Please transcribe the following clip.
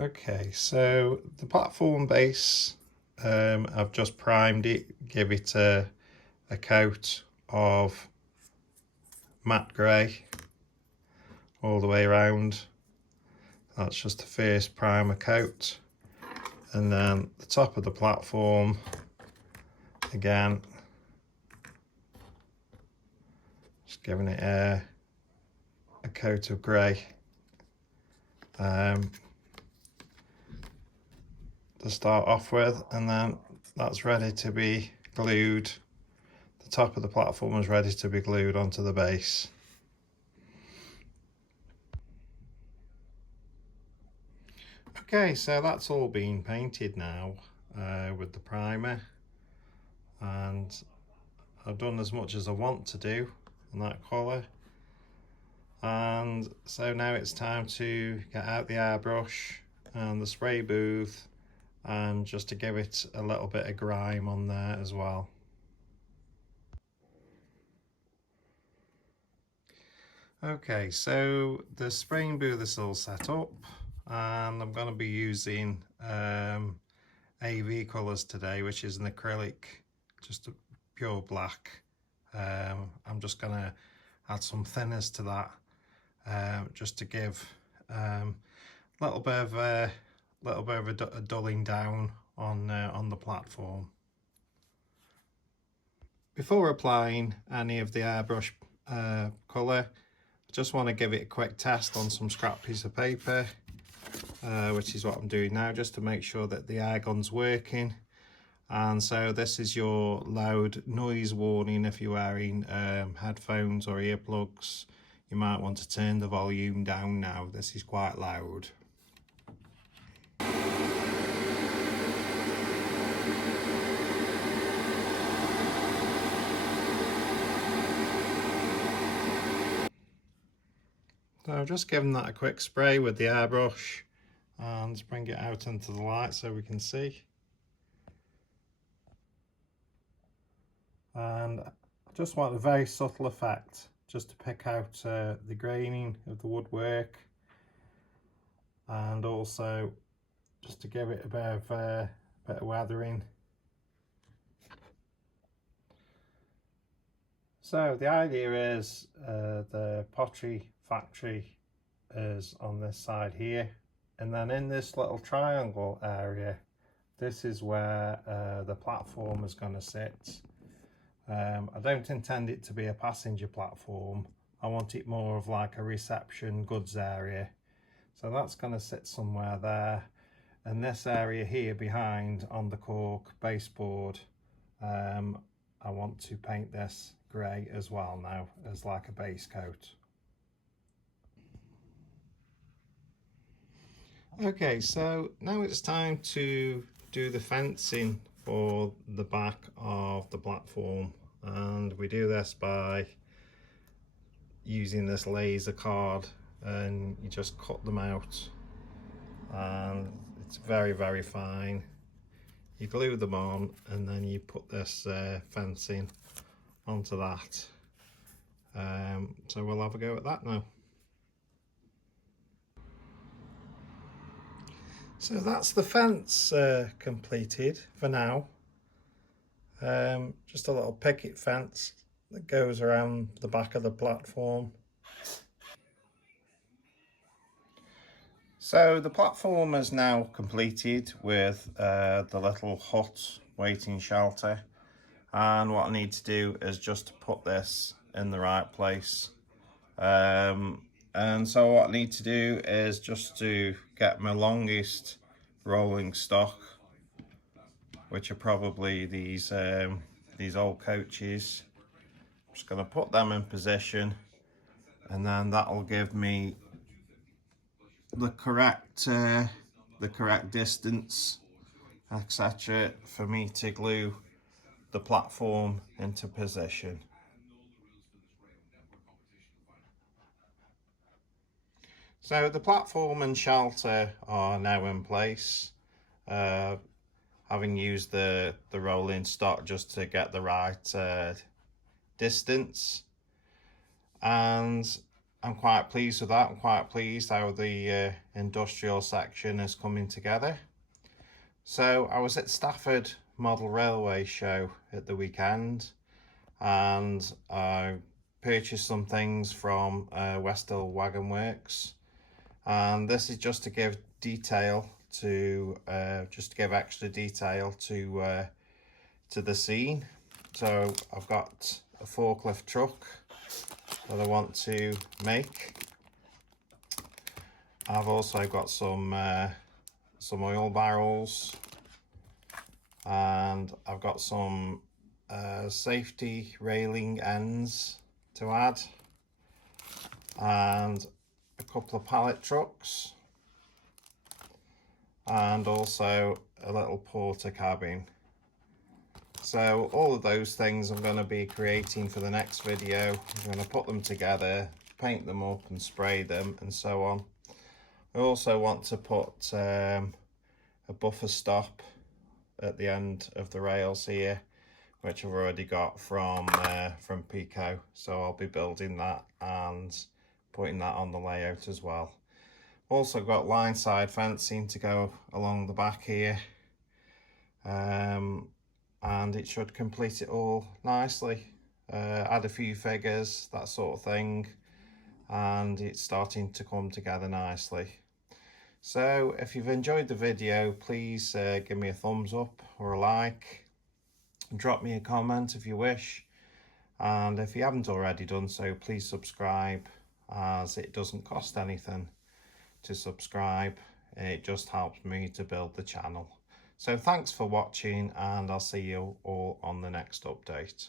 Okay, so the platform base, I've just primed it, give it a coat of matte grey all the way around. That's just the first primer coat. And then the top of the platform, again, just giving it a coat of grey. To start off with, and then that's ready to be glued. The top of the platform is ready to be glued onto the base. Okay, so that's all been painted now with the primer, and I've done as much as I want to do in that colour. And so now it's time to get out the airbrush and the spray booth, and just to give it a little bit of grime on there as well. Okay, so the spraying booth is all set up, and I'm going to be using AV colours today, which is an acrylic, just a pure black. I'm just going to add some thinners to that, just to give a little bit of a dulling down on the platform. Before applying any of the airbrush colour, I just want to give it a quick test on some scrap piece of paper, which is what I'm doing now, just to make sure that the air gun's working. And so this is your loud noise warning. If you're wearing headphones or earplugs, you might want to turn the volume down now. This is quite loud. So just giving that a quick spray with the airbrush and bring it out into the light so we can see. And I just want a very subtle effect, just to pick out the graining of the woodwork, and also just to give it a bit of weathering. So the idea is the pottery factory is on this side here, and then in this little triangle area, this is where the platform is going to sit. I don't intend it to be a passenger platform. I want it more of like a reception goods area. So that's going to sit somewhere there. And this area here behind on the cork baseboard, I want to paint this grey as well now as like a base coat. Okay, so now it's time to do the fencing for the back of the platform, and we do this by using this laser card, and you just cut them out, and it's very fine. You glue them on, and then you put this fencing onto that. So we'll have a go at that now. So that's the fence completed for now. Just a little picket fence that goes around the back of the platform. So the platform is now completed with the little hut waiting shelter, and what I need to do is just to put this in the right place. And so what I need to do is just to get my longest rolling stock, which are probably these old coaches. I'm just going to put them in position, and then that'll give me the correct distance, etc., for me to glue the platform into position. So the platform and shelter are now in place, having used the rolling stock just to get the right distance. And I'm quite pleased with that. I'm quite pleased how the industrial section is coming together. So I was at Stafford Model Railway show at the weekend, and I purchased some things from WestHill Wagon Works, and this is just to give detail to extra detail to the scene. So I've got a forklift truck that I want to make. I've also got some oil barrels, and I've got some safety railing ends to add, and a couple of pallet trucks, and also a little porter cabin. So all of those things I'm going to be creating for the next video. I'm going to put them together, paint them up and spray them and so on. I also want to put a buffer stop at the end of the rails here, which I've already got from Pico. So I'll be building that and putting that on the layout as well. Also got line side fencing to go along the back here. And it should complete it all nicely. Add a few figures, that sort of thing, and it's starting to come together nicely. So if you've enjoyed the video, please give me a thumbs up or a like, drop me a comment if you wish, and if you haven't already done so, please subscribe, as it doesn't cost anything to subscribe. It just helps me to build the channel. So thanks for watching, and I'll see you all on the next update.